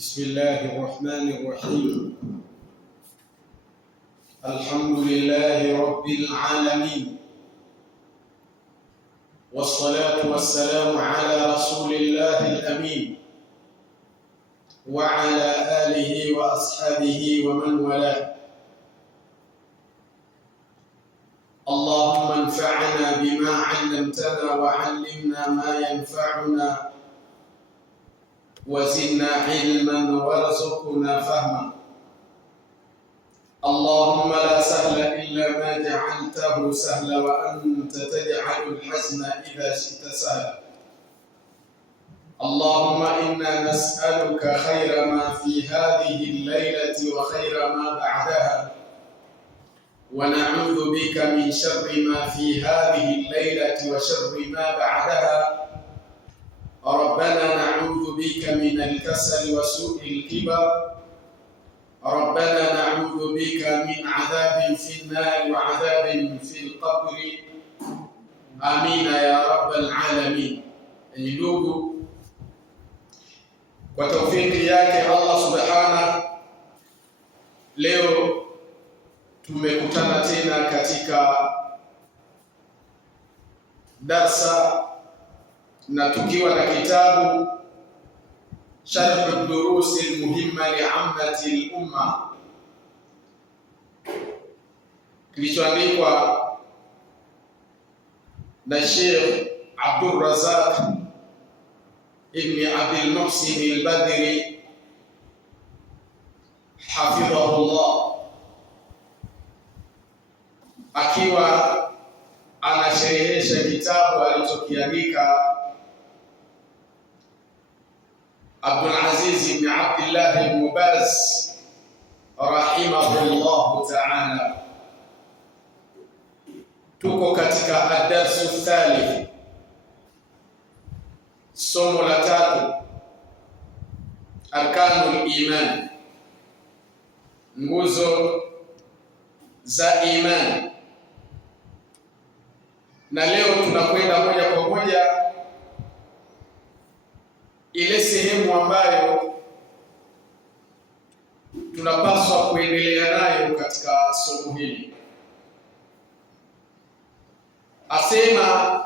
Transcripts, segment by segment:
بسم الله الرحمن الرحيم. الحمد لله رب العالمين، والصلاة والسلام على رسول الله الأمين وعلى آله وأصحابه ومن والاه. اللهم انفعنا بما علمتنا وعلمنا ما ينفعنا وزدنا علما وارزقنا فهما. اللهم لا سهل إلا ما جعلته سهلا وأنت تجعل الحزن إذا شئت سهلا. اللهم إنا نسألك خير ما في هذه الليلة وخير ما بعدها، ونعوذ بك من شر ما في هذه الليلة وشر ما بعدها. ربنا نعوذ بك من الكسل وسوء الكبر. ربنا نعوذ بك من عذاب في النار وعذاب في القبر. آمين يا رب العالمين. Ndugu, kwa taufiki yake Allah subhanahu, leo tumekutana tena katika darsa na tukiwa na kitabu Sharh ad-Durus al-Muhimma li'ammati al-Umma kilichoandikwa na Sheikh Abdul Razak ibn Abdul Muhsin al-Badri hafidhahullah, akiwa anasherehesha kitabu alichokiandika Abdul Aziz ibn Abdullah ibn Baz rahimahullah ta'ala. Tuko katika ad-darsu thalith, somo la tatu, arkanul iman, nguzo za imani. Na leo tunakwenda moja kwa moja ile sehemu ambayo tunapaswa kuendelea nayo katika somo hili. Asema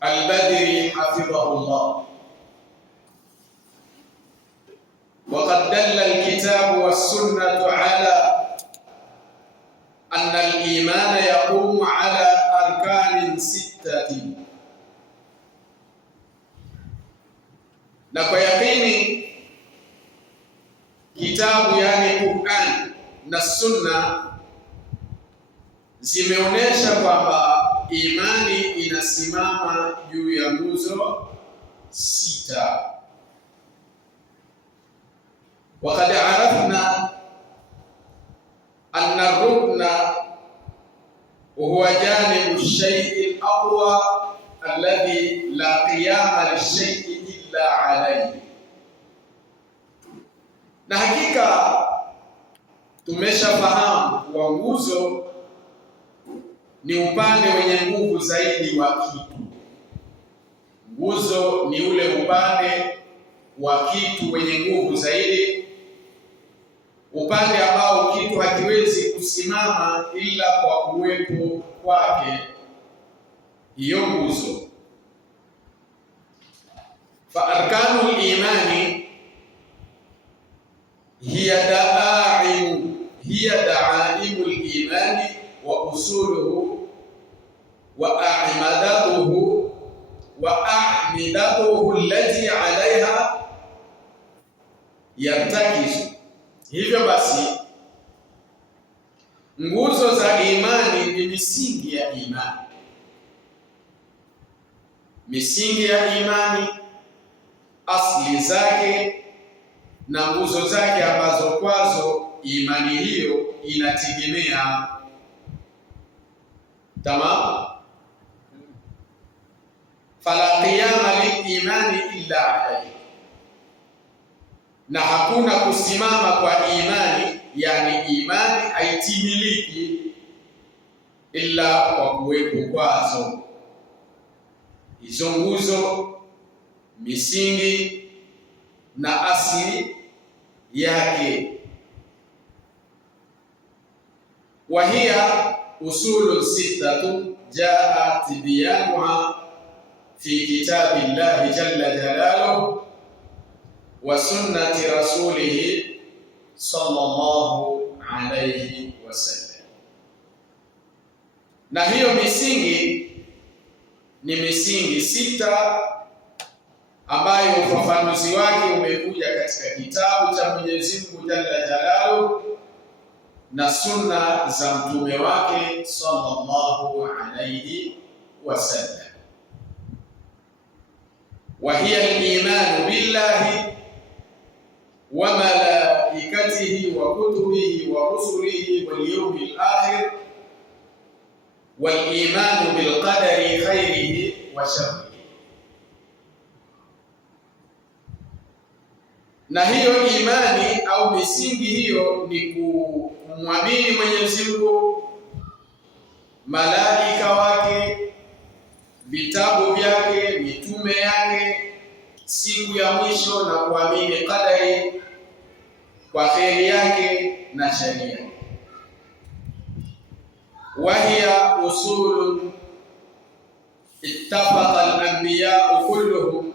Al-Badri hafidhahullah, وقد دل الكتاب والسنة على أن الإيمان يقوم على أركان ستة. Na kwa yakini kitabu yani Qur'an na Sunna zimeonesha kwamba imani inasimama juu ya nguzo sita. Waqad arafna anna ar-rukna huwa janibu ash-shay'i al-aqwa alladhi la qiyama lish-shay'i illa alayhi. Na hakika tumeshafahamu kuwa nguzo ni upande wenye nguvu zaidi wa kitu. Nguzo ni ule upande wa kitu wenye nguvu zaidi, upande ambao kitu hakiwezi kusimama ila kwa kuwepo kwake hiyo nguzo. فأركان الإيمان هي دعائم الإيمان وأصوله وأعمدته التي عليها يرتكز. Hivyo basi nguzo za imani ni misingi ya imani. Misingi ya imani, asli zake na nguzo zake ambazo kwazo imani hiyo inategemea. Tamam. Fala qiyama lil-imani illa alayhi, na hakuna kusimama kwa imani, yani imani haitimiliki illa kwa kuwepo kwazo hizo nguzo, misingi na asili yake. Wa hiya usulun sittatu jaa tibyanuha fi kitabillahi jalla jalaluhu wa sunnati rasulihi sallallahu alayhi wasallam. Na hiyo misingi ni misingi sita ambayo ufafanuzi wake umekuja katika kitabu cha Mwenyezi Mungu jalla jalaluhu na sunna za mtume wake sallallahu alayhi wasallam. Wa hiya al-iman billahi wa malaikatihi wa kutubihi wa rusulihi wal yawmil akhir wal iman bil qadari khairihi wa sharrihi. Na hiyo imani au misingi hiyo ni kumwamini Mwenyezi Mungu, malaika wake, vitabu vyake, mitume yake, siku ya mwisho, na kuamini qadari kwa kheri yake na sharia. Wa hiya usulun ittafaqa al-anbiya kulluhum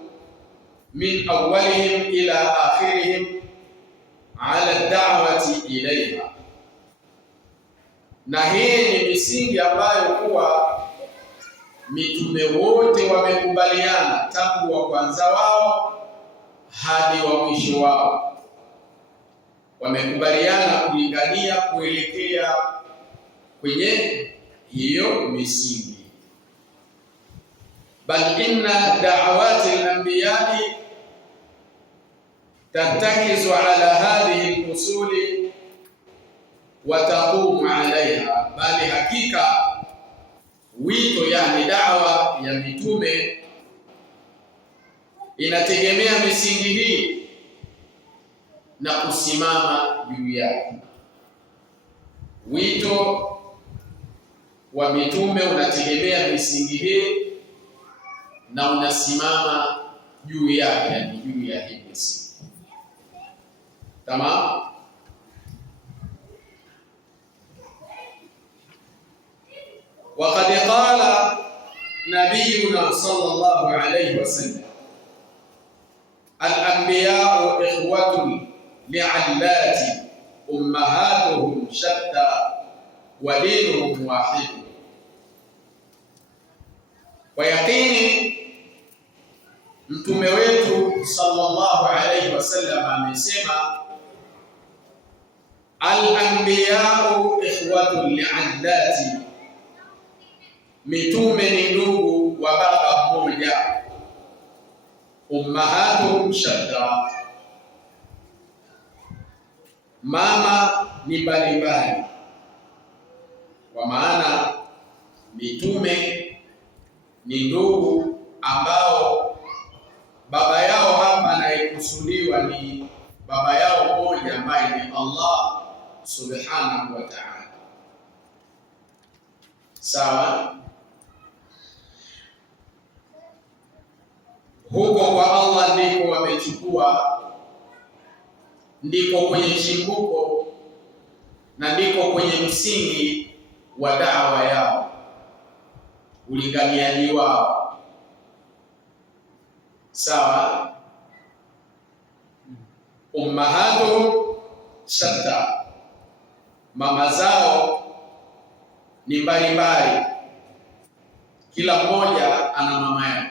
min awwalihim ila akhirihim ala ad-da'wati ilayha. Na hii ni misingi ambayo kuwa mitume wote wamekubaliana tangu wa kwanza wao hadi wa mwisho wao, wamekubaliana kulingania kuelekea kwenye hiyo misingi. Bal inna da'awati al-anbiya'i tattakizu ala hadhihi al-usuli wa taqumu alaiha, bali hakika wito, yani dawa ya mitume inategemea misingi hii na kusimama juu yake. Wito wa mitume unategemea misingi hii na unasimama juu yake, yani juu ya hii misingi. Tamam. وقد قال نبينا صلى الله عليه وسلم الأنبياء إخوة لعلات أمهاتهم شتى ودينهم واحد. ويقيني mtume wetu sallallahu alayhi wasallam amesema al-anbiya'u ikhwatun li'allati, mitume ni ndugu wa baba mmoja. Ummahatuhum shatta, mama ni mbalimbali, kwa maana mitume ni ndugu ambao baba yao hapa anayekusudiwa ni baba yao mmoja ambaye ni Allah subhanahu wa ta'ala. Sawa. Huko kwa Allah ndiko wamechukua, ndiko kwenye chimbuko na ndiko kwenye msingi wa da'wa yao, ulinganiaji wao. Sawa. Ummahatuhum shatta, mama zao ni mbalimbali, kila mmoja ana mama yake.